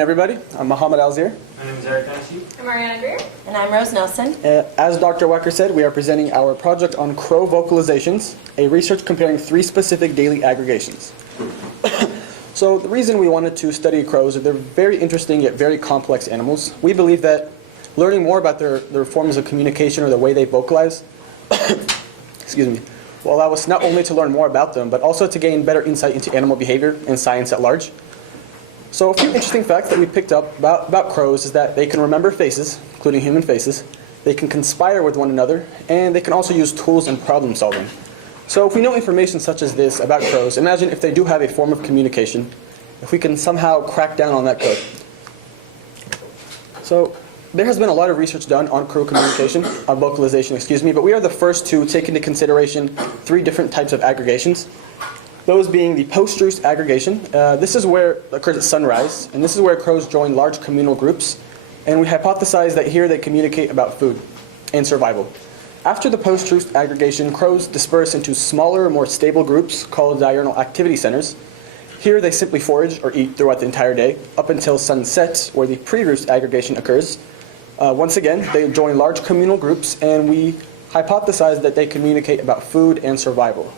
Everybody, I'm Muhammad Alzir. I'm Jared Kanashi. I'm Ariana Greer. And I'm Rose Nelson. As Dr. Wecker said, we are presenting our project on crow vocalizations, a research comparing 3 specific daily aggregations. So the reason we wanted to study crows is they're very interesting yet very complex animals. We believe that learning more about their forms of communication or the way they vocalize excuse me, will allow us not only to learn more about them, but also to gain better insight into animal behavior and science at large. So a few interesting facts that we picked up about crows is that they can remember faces, including human faces, they can conspire with one another, and they can also use tools in problem solving. So if we know information such as this about crows, imagine if they do have a form of communication, if we can somehow crack down on that code. So there has been a lot of research done on crow communication, on vocalization, but we are the first to take into consideration 3 different types of aggregations. Those being the post-roost aggregation. This is where it occurs at sunrise, and this is where crows join large communal groups, and we hypothesize that here they communicate about food and survival. After the post-roost aggregation, crows disperse into smaller, more stable groups called diurnal activity centers. Here they simply forage or eat throughout the entire day, up until sunset, where the pre-roost aggregation occurs. Once again, they join large communal groups, and we hypothesize that they communicate about food and survival.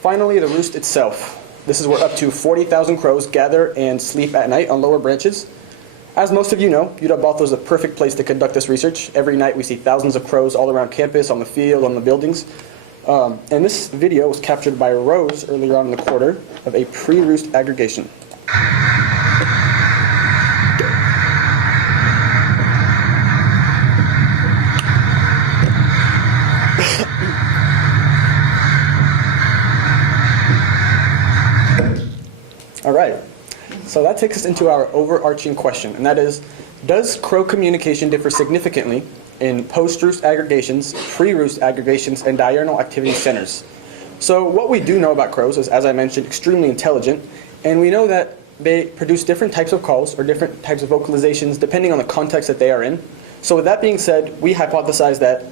Finally, the roost itself. This is where up to 40,000 crows gather and sleep at night on lower branches. As most of you know, UW-Bothell is the perfect place to conduct this research. Every night we see thousands of crows all around campus, on the field, on the buildings. And this video was captured by Rose earlier on in the quarter of a pre-roost aggregation. All right, so that takes us into our overarching question, and that is, does crow communication differ significantly in post-roost aggregations, pre-roost aggregations, and diurnal activity centers? So what we do know about crows is, as I mentioned, extremely intelligent, and we know that they produce different types of calls or different types of vocalizations depending on the context that they are in. So with that being said, we hypothesize that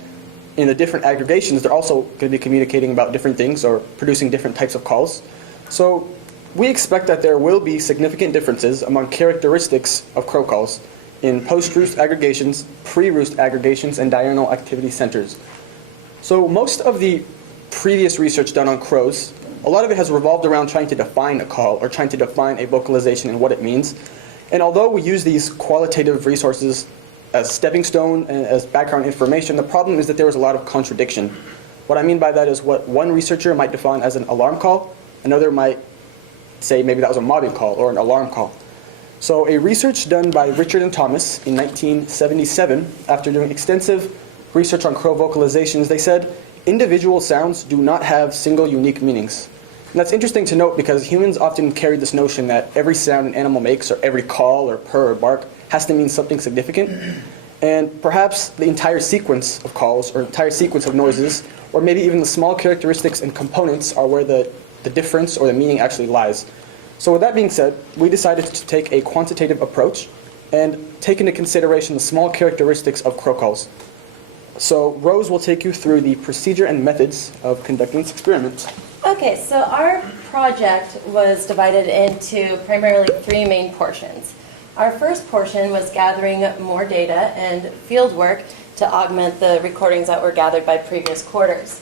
in the different aggregations, they're also going to be communicating about different things or producing different types of calls. So we expect that there will be significant differences among characteristics of crow calls in post-roost aggregations, pre-roost aggregations, and diurnal activity centers. So most of the previous research done on crows, a lot of it has revolved around trying to define a call or trying to define a vocalization and what it means. And although we use these qualitative resources as stepping stone and as background information, the problem is that there was a lot of contradiction. What I mean by that is what one researcher might define as an alarm call, another might say maybe that was a mobbing call or an alarm call. So a research done by Richard and Thomas in 1977, after doing extensive research on crow vocalizations, they said individual sounds do not have single unique meanings. And that's interesting to note because humans often carry this notion that every sound an animal makes or every call or purr or bark has to mean something significant. And perhaps the entire sequence of calls or entire sequence of noises, or maybe even the small characteristics and components are where the difference or the meaning actually lies. So with that being said, we decided to take a quantitative approach and take into consideration the small characteristics of crow calls. So Rose will take you through the procedure and methods of conducting this experiment. Okay, so our project was divided into primarily 3 main portions. Our first portion was gathering more data and field work to augment the recordings that were gathered by previous quarters.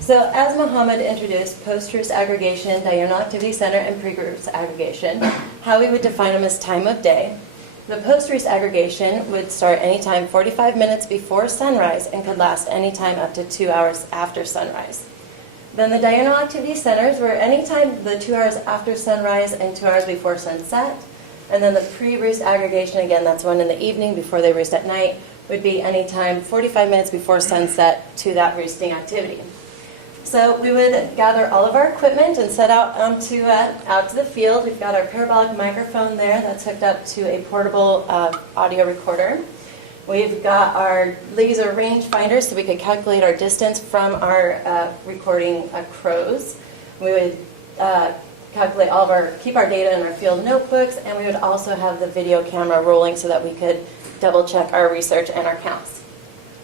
So as Muhammad introduced post-roost aggregation, diurnal activity center, and pre-roost aggregation, how we would define them as time of day. The post-roost aggregation would start anytime 45 minutes before sunrise and could last anytime up to 2 hours after sunrise. Then the diurnal activity centers were anytime the 2 hours after sunrise and 2 hours before sunset. And then the pre-roost aggregation, again, that's one in the evening before they roost at night, would be anytime 45 minutes before sunset to that roosting activity. So we would gather all of our equipment and set out out to the field. We've got our parabolic microphone there that's hooked up to a portable audio recorder. We've got our laser rangefinder so we could calculate our distance from our recording crows. We would calculate keep our data in our field notebooks, and we would also have the video camera rolling so that we could double check our research and our counts.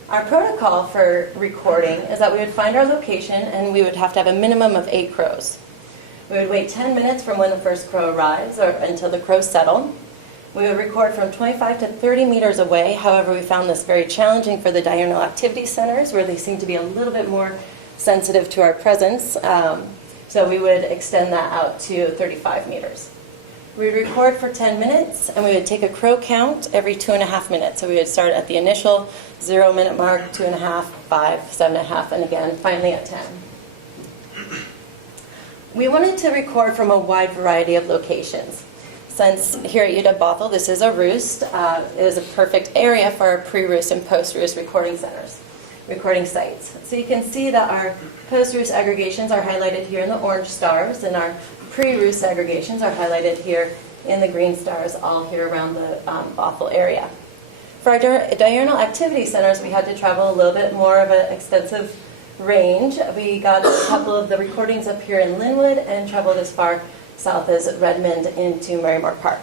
Our protocol for recording is that we would find our location and we would have to have a minimum of 8 crows. We would wait 10 minutes from when the first crow arrives or until the crows settle. We would record from 25 to 30 meters away. However, we found this very challenging for the diurnal activity centers, where they seem to be a little bit more sensitive to our presence. So we would extend that out to 35 meters. We would record for 10 minutes, and we would take a crow count every 2.5 minutes. So we would start at the initial 0-minute mark, 2.5, 5, 7.5, and again, finally at 10. We wanted to record from a wide variety of locations. Since here at UW-Bothell, this is a roost, it is a perfect area for our pre-roost and post-roost recording sites. So you can see that our post-roost aggregations are highlighted here in the orange stars, and our pre-roost aggregations are highlighted here in the green stars, all here around the Bothell area. For our diurnal activity centers, we had to travel a little bit more of an extensive range. We got a couple of the recordings up here in Linwood and traveled as far south as Redmond into Marymore Park.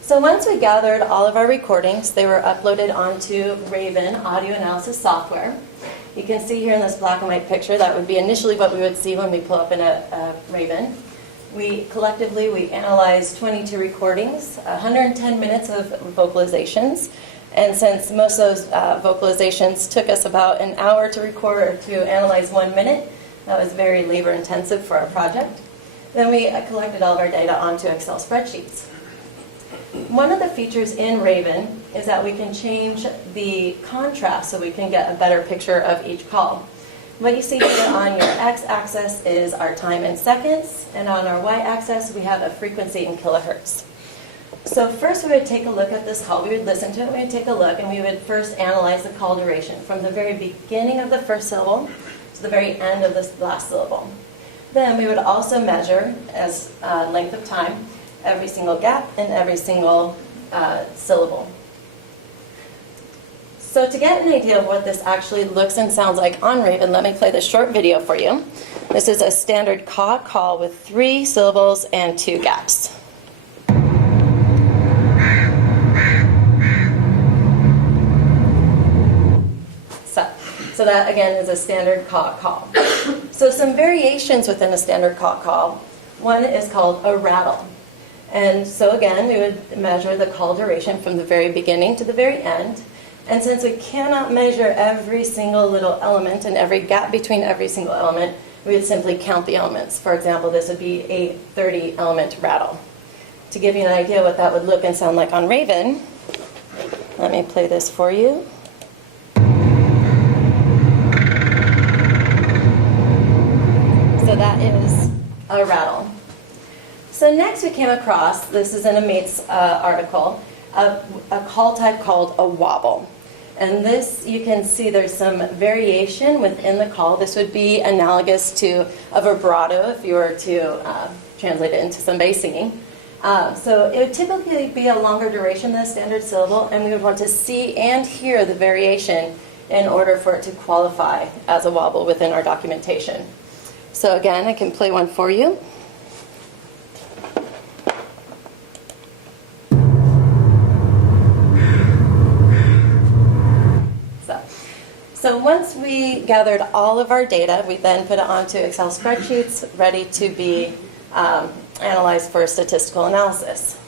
So once we gathered all of our recordings, they were uploaded onto Raven audio analysis software. You can see here in this black and white picture, that would be initially what we would see when we pull up in a Raven. Collectively, we analyzed 22 recordings, 110 minutes of vocalizations, and since most of those vocalizations took us about an hour to record or to analyze 1 minute, that was very labor intensive for our project. Then we collected all of our data onto Excel spreadsheets. One of the features in Raven is that we can change the contrast so we can get a better picture of each call. What you see here on your x-axis is our time in seconds, and on our y-axis we have a frequency in kilohertz. So first we would take a look at this call. We would listen to it, we would take a look, and we would first analyze the call duration from the very beginning of the first syllable to the very end of the last syllable. Then we would also measure, as length of time, every single gap and every single syllable. So to get an idea of what this actually looks and sounds like on Raven, let me play this short video for you. This is a standard caw call with 3 syllables and 2 gaps. So that, again, is a standard caw call. So some variations within a standard caw call. One is called a rattle. And so again, we would measure the call duration from the very beginning to the very end. And since we cannot measure every single little element and every gap between every single element, we would simply count the elements. For example, this would be a 30-element rattle. To give you an idea what that would look and sound like on Raven, let me play this for you. So that is a rattle. So next we came across, this is in a MATES article, a call type called a wobble. And this, you can see there's some variation within the call. This would be analogous to a vibrato if you were to translate it into somebody singing. So it would typically be a longer duration than a standard syllable, and we would want to see and hear the variation in order for it to qualify as a wobble within our documentation. So again, I can play one for you. So once we gathered all of our data, we then put it onto Excel spreadsheets ready to be analyzed for statistical analysis.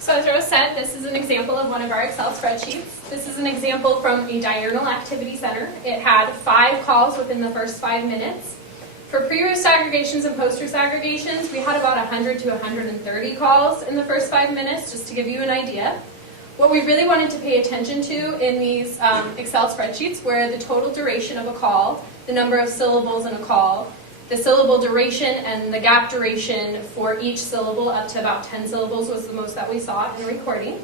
So as Rose said, this is an example of one of our Excel spreadsheets. This is an example from a diurnal activity center. It had 5 calls within the first 5 minutes. For pre-roost aggregations and post-roost aggregations, we had about 100 to 130 calls in the first 5 minutes, just to give you an idea. What we really wanted to pay attention to in these Excel spreadsheets were the total duration of a call, the number of syllables in a call, the syllable duration and the gap duration for each syllable, up to about 10 syllables was the most that we saw in a recording.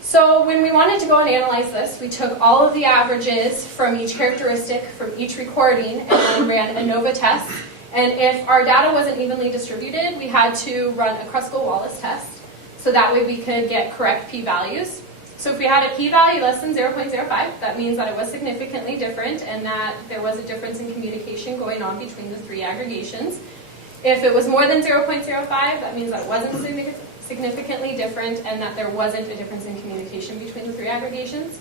So when we wanted to go and analyze this, we took all of the averages from each characteristic from each recording and then ran ANOVA tests. And if our data wasn't evenly distributed, we had to run a Kruskal-Wallis test. So that way we could get correct p-values. So if we had a p-value less than 0.05, that means that it was significantly different and that there was a difference in communication going on between the 3 aggregations. If it was more than 0.05, that means that it wasn't significantly different and that there wasn't a difference in communication between the 3 aggregations.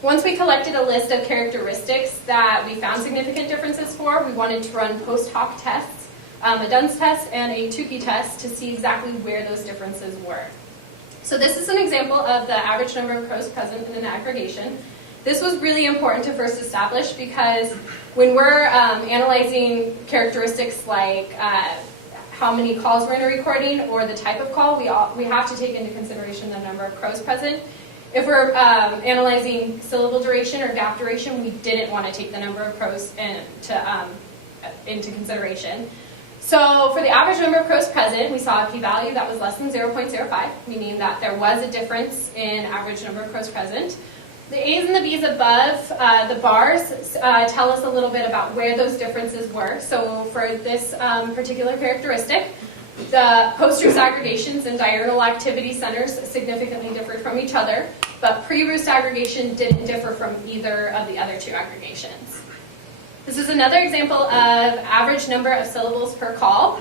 Once we collected a list of characteristics that we found significant differences for, we wanted to run post hoc tests a Dunn's test and a Tukey test to see exactly where those differences were. So this is an example of the average number of crows present in an aggregation. This was really important to first establish because when we're analyzing characteristics like how many calls we're in a recording or the type of call, we have to take into consideration the number of crows present. If we're analyzing syllable duration or gap duration, we didn't want to take the number of crows into consideration. So for the average number of crows present, we saw a p-value that was less than 0.05, meaning that there was a difference in average number of crows present. The A's and the B's above, the bars, tell us a little bit about where those differences were. So for this particular characteristic, the post-roost aggregations and diurnal activity centers significantly differed from each other, but pre-roost aggregation didn't differ from either of the other two aggregations. This is another example of average number of syllables per call.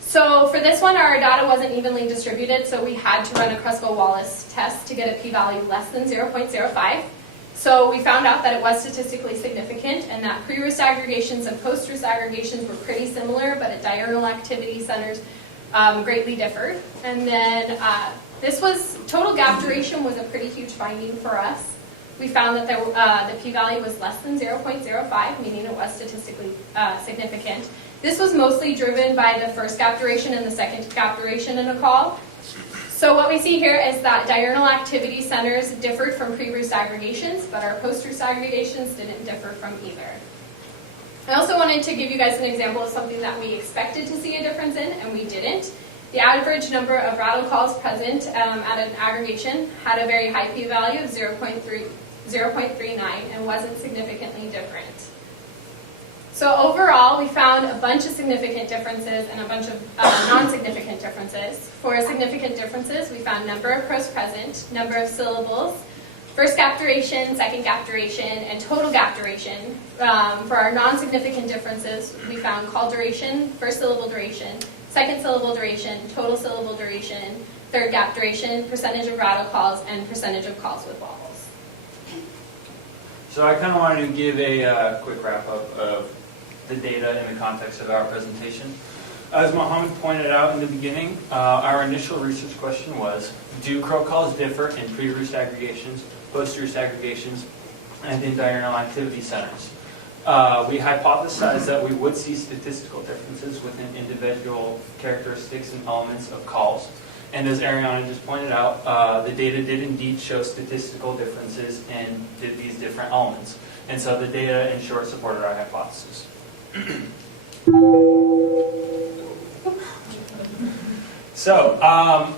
So for this one, our data wasn't evenly distributed, so we had to run a Kruskal-Wallis test to get a p-value less than 0.05. So we found out that it was statistically significant and that pre-roost aggregations and post-roost aggregations were pretty similar, but at diurnal activity centers greatly differed. And then this was, total gap duration was a pretty huge finding for us. We found that the p-value was less than 0.05, meaning it was statistically significant. This was mostly driven by the first gap duration and the second gap duration in a call. So what we see here is that diurnal activity centers differed from pre-roost aggregations, but our post-roost aggregations didn't differ from either. I also wanted to give you guys an example of something that we expected to see a difference in, and we didn't. The average number of rattle calls present at an aggregation had a very high p-value of 0.39 and wasn't significantly different. So overall, we found a bunch of significant differences and a bunch of non-significant differences. For significant differences, we found number of crows present, number of syllables, first gap duration, second gap duration, and total gap duration. For our non-significant differences, we found call duration, first syllable duration, second syllable duration, total syllable duration, third gap duration, percentage of rattle calls, and percentage of calls with wobbles. So I kind of wanted to give a quick wrap-up of the data in the context of our presentation. As Mohammed pointed out in the beginning, our initial research question was, do crow calls differ in pre-roost aggregations, post-roost aggregations, and in diurnal activity centers? We hypothesized that we would see statistical differences within individual characteristics and elements of calls. And as Ariana just pointed out, the data did indeed show statistical differences in these different elements. And so the data, in short, supported our hypothesis. So,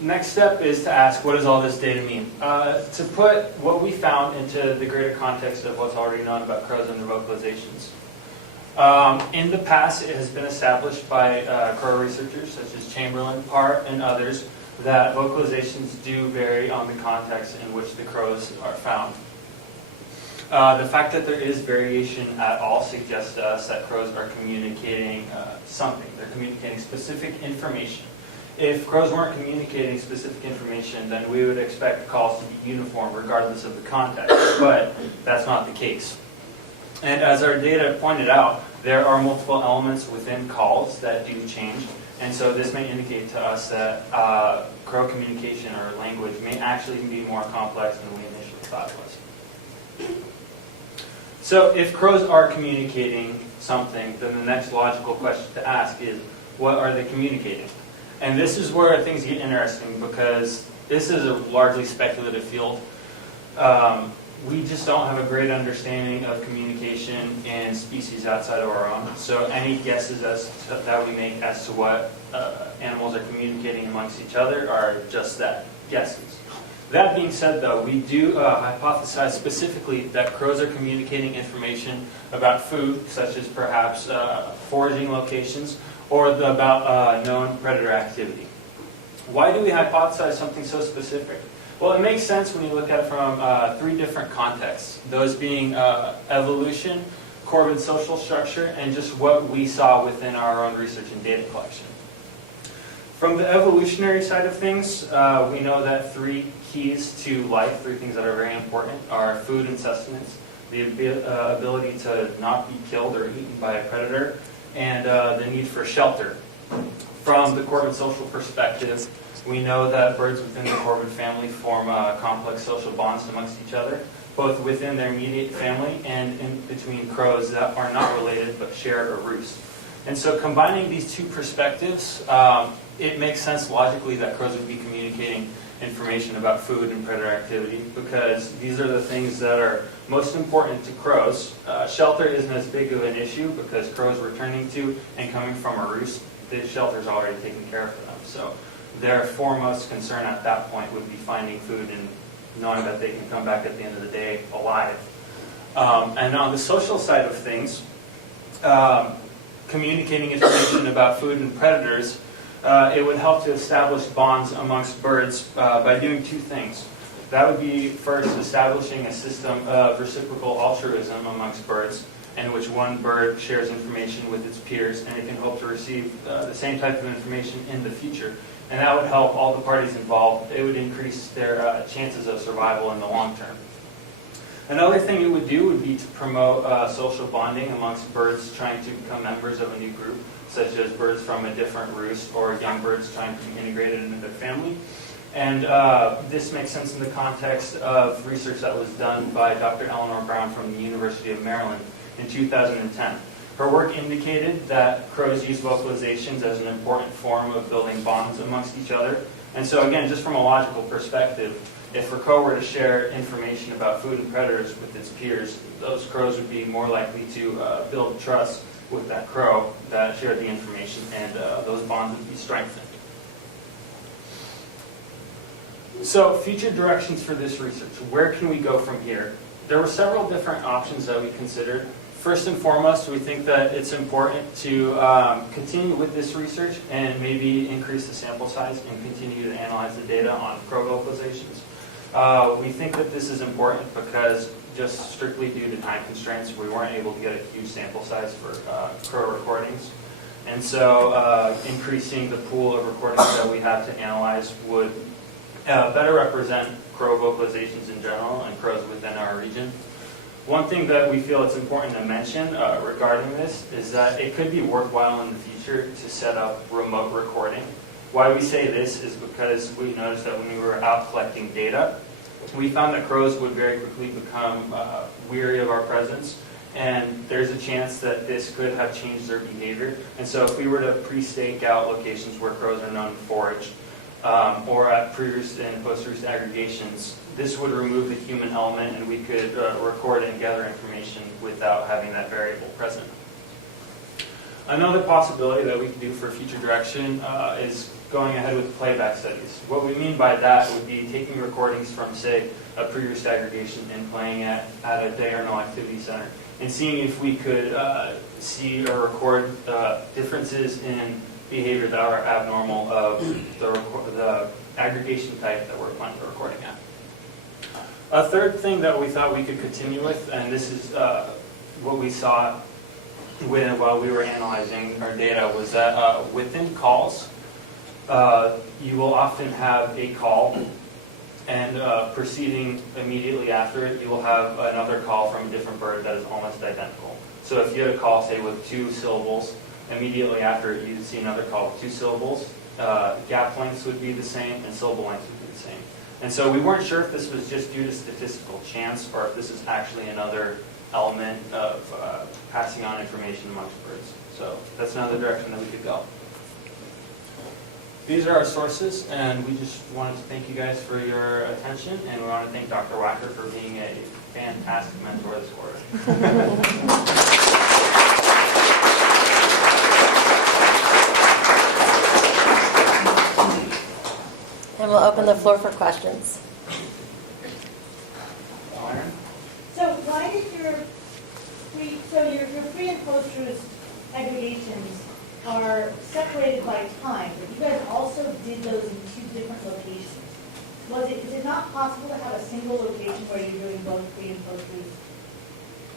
next step is to ask, what does all this data mean? To put what we found into the greater context of what's already known about crows and their vocalizations. In the past, it has been established by crow researchers such as Chamberlain, Parr, and others that vocalizations do vary on the context in which the crows are found. The fact that there is variation at all suggests to us that crows are communicating something. They're communicating specific information. If crows weren't communicating specific information, then we would expect calls to be uniform regardless of the context, but that's not the case. And as our data pointed out, there are multiple elements within calls that do change, and so this may indicate to us that crow communication or language may actually be more complex than we initially thought it was. So if crows are communicating something, then the next logical question to ask is, what are they communicating? And this is where things get interesting because this is a largely speculative field. We just don't have a great understanding of communication in species outside of our own. So any guesses that we make as to what animals are communicating amongst each other are just that, guesses. That being said, though, we do hypothesize specifically that crows are communicating information about food, such as perhaps foraging locations, or about known predator activity. Why do we hypothesize something so specific? Well, it makes sense when you look at it from 3 different contexts, those being evolution, Corbin's social structure, and just what we saw within our own research and data collection. From the evolutionary side of things, we know that 3 keys to life, 3 things that are very important, are food and sustenance, the ability to not be killed or eaten by a predator, and the need for shelter. From the Corbin social perspective, we know that birds within the Corbin family form complex social bonds amongst each other, both within their immediate family and in between crows that are not related but share a roost. And so combining these two perspectives, it makes sense logically that crows would be communicating information about food and predator activity, because these are the things that are most important to crows. Shelter isn't as big of an issue because crows returning to and coming from a roost, the shelter's already taken care of for them. So their foremost concern at that point would be finding food and knowing that they can come back at the end of the day alive. And on the social side of things, communicating information about food and predators, it would help to establish bonds amongst birds by doing two things. That would be first establishing a system of reciprocal altruism amongst birds, in which one bird shares information with its peers and it can hope to receive the same type of information in the future. And that would help all the parties involved. It would increase their chances of survival in the long term. Another thing it would do would be to promote social bonding amongst birds trying to become members of a new group, such as birds from a different roost or young birds trying to be integrated into their family. And this makes sense in the context of research that was done by Dr. Eleanor Brown from the University of Maryland in 2010. Her work indicated that crows use vocalizations as an important form of building bonds amongst each other. And so again, just from a logical perspective, if a crow were to share information about food and predators with its peers, those crows would be more likely to build trust with that crow that shared the information, and those bonds would be strengthened. So, future directions for this research. Where can we go from here? There were several different options that we considered. First and foremost, we think that it's important to continue with this research and maybe increase the sample size and continue to analyze the data on crow vocalizations. We think that this is important because just strictly due to time constraints, we weren't able to get a huge sample size for crow recordings. And so increasing the pool of recordings that we have to analyze would better represent crow vocalizations in general and crows within our region. One thing that we feel it's important to mention regarding this is that it could be worthwhile in the future to set up remote recording. Why we say this is because we noticed that when we were out collecting data, we found that crows would very quickly become weary of our presence, and there's a chance that this could have changed their behavior. And so if we were to pre-stake out locations where crows are known to forage, or at pre-roost and post-roost aggregations, this would remove the human element and we could record and gather information without having that variable present. Another possibility that we could do for future direction is going ahead with playback studies. What we mean by that would be taking recordings from, say, a pre-roost aggregation and playing at a diurnal activity center and seeing if we could see or record differences in behavior that are abnormal of the aggregation type that we're planning on recording at. A third thing that we thought we could continue with, and this is what we saw while we were analyzing our data, was that within calls, you will often have a call, and proceeding immediately after it, you will have another call from a different bird that is almost identical. So if you had a call, say, with 2 syllables, immediately after it, you'd see another call with 2 syllables. Gap lengths would be the same, and syllable lengths would be the same. And so we weren't sure if this was just due to statistical chance or if this is actually another element of passing on information amongst birds. So that's another direction that we could go. These are our sources, and we just wanted to thank you guys for your attention, and we want to thank Dr. Wacker for being a fantastic mentor this quarter. And we'll open the floor for questions. So why did your pre and post-roost aggregations are separated by time, but you guys also did those in 2 different locations? Is it not possible to have a single location where you're doing both pre and post-roost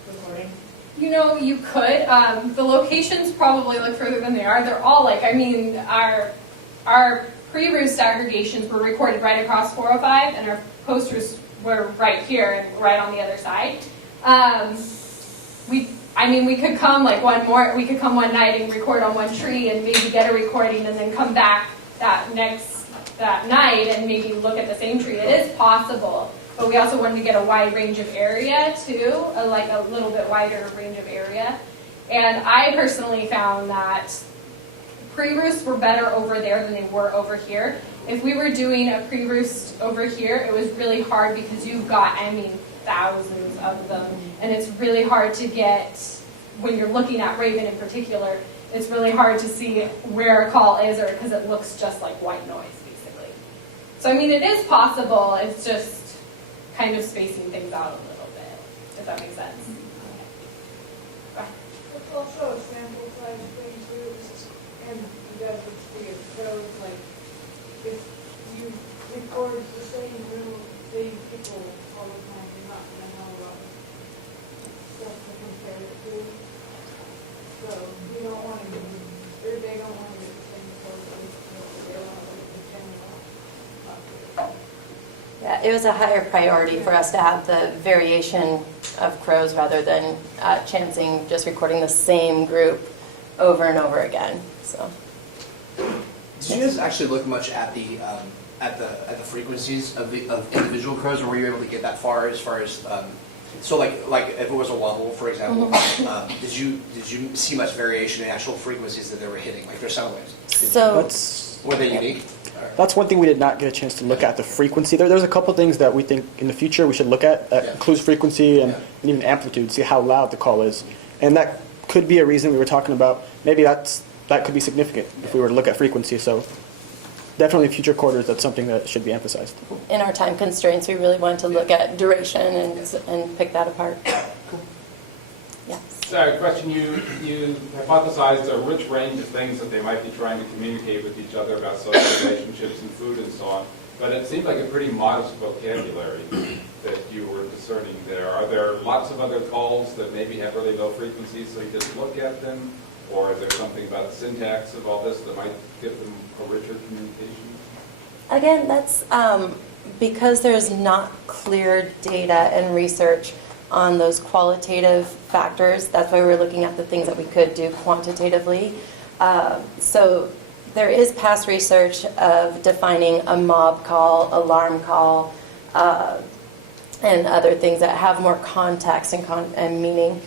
recording? You know, you could. The locations probably look further than they are. They're all like, I mean, our pre-roost aggregations were recorded right across 405, and our post-roost were right here and right on the other side. I mean, we could come like we could come one night and record on one tree and maybe get a recording and then come back that night and maybe look at the same tree. It is possible, but we also wanted to get a wide range of area too, like a little bit wider range of area. And I personally found that pre-roosts were better over there than they were over here. If we were doing a pre-roost over here, it was really hard because you've got, I mean, thousands of them. And it's really hard to get, when you're looking at Raven in particular, it's really hard to see where a call is, or because it looks just like white noise, basically. So, I mean, it is possible. It's just kind of spacing things out a little bit, if that makes sense. It's also a sample size thing too, and you guys would see it. So it's like, if you record the same people all the time, you're not going to know a lot of stuff to compare it to. So you don't want to, or they don't want to get the same photos, they don't want to look at the camera. Yeah, it was a higher priority for us to have the variation of crows rather than chancing just recording the same group over and over again. So, Did you guys actually look much at the frequencies of individual crows, or were you able to get that far as so like if it was a wobble, for example, did you see much variation in actual frequencies that they were hitting, like their sound waves? so Were they unique? That's one thing we did not get a chance to look at, the frequency. There's a couple things that we think in the future we should look at that Yeah. includes frequency and, Yeah. and even amplitude, see how loud the call is. And that could be a reason we were talking about. Maybe that could be significant if we were to look at frequency. So definitely future quarters, that's something that should be emphasized. in our time constraints, we really wanted to look at duration and pick that apart. Yeah. So, question, you hypothesized a rich range of things that they might be trying to communicate with each other about social relationships and food and so on, but it seemed like a pretty modest vocabulary that you were discerning there. Are there lots of other calls that maybe have really low frequencies so you just look at them, or is there something about the syntax of all this that might give them a richer communication? Again, that's because there's not clear data and research on those qualitative factors. That's why we're looking at the things that we could do quantitatively. So there is past research of defining a mob call, alarm call, and other things that have more context and meaning.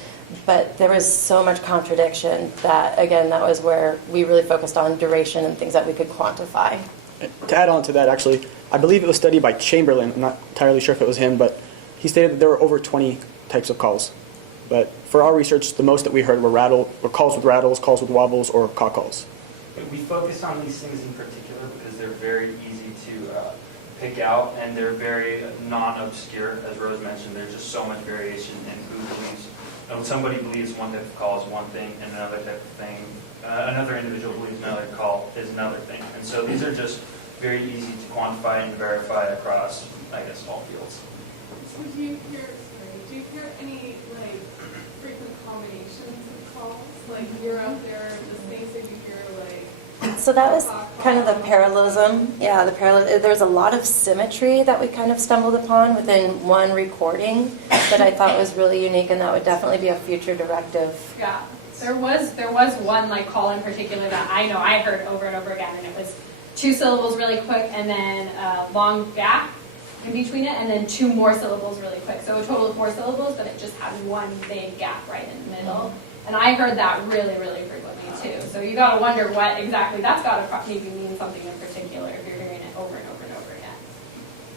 But there was so much contradiction that, again, that was where we really focused on duration and things that we could quantify. To add on to that, actually, I believe it was studied by Chamberlain. I'm not entirely sure if it was him, but he stated that there were over 20 types of calls. But for our research, the most that we heard were calls with rattles, calls with wobbles, or caw calls. We focus on these things in particular because they're very easy to pick out, and they're very non-obscure. As Rose mentioned, there's just so much variation in who believes. When somebody believes one type of call is one thing, and another type of thing, another individual believes another call is another thing. And so these are just very easy to quantify and verify across, I guess, all fields. So do you hear any like frequent combinations of calls? Like you're out there just things that you hear like. So that was kind of the parallelism. Yeah, there's a lot of symmetry that we kind of stumbled upon within one recording that I thought was really unique, and that would definitely be a future directive. Yeah, there was one like call in particular that I know I heard over and over again, and it was 2 syllables really quick, and then a long gap in between it, and then 2 more syllables really quick. So a total of 4 syllables, but it just had one big gap right in the middle. And I heard that really, really frequently too. So you got to wonder what exactly that's got to maybe mean something in particular if you're hearing it over and over and over again.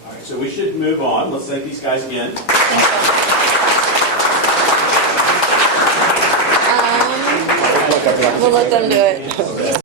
All right, so we should move on. Let's thank these guys again. We'll let them do it.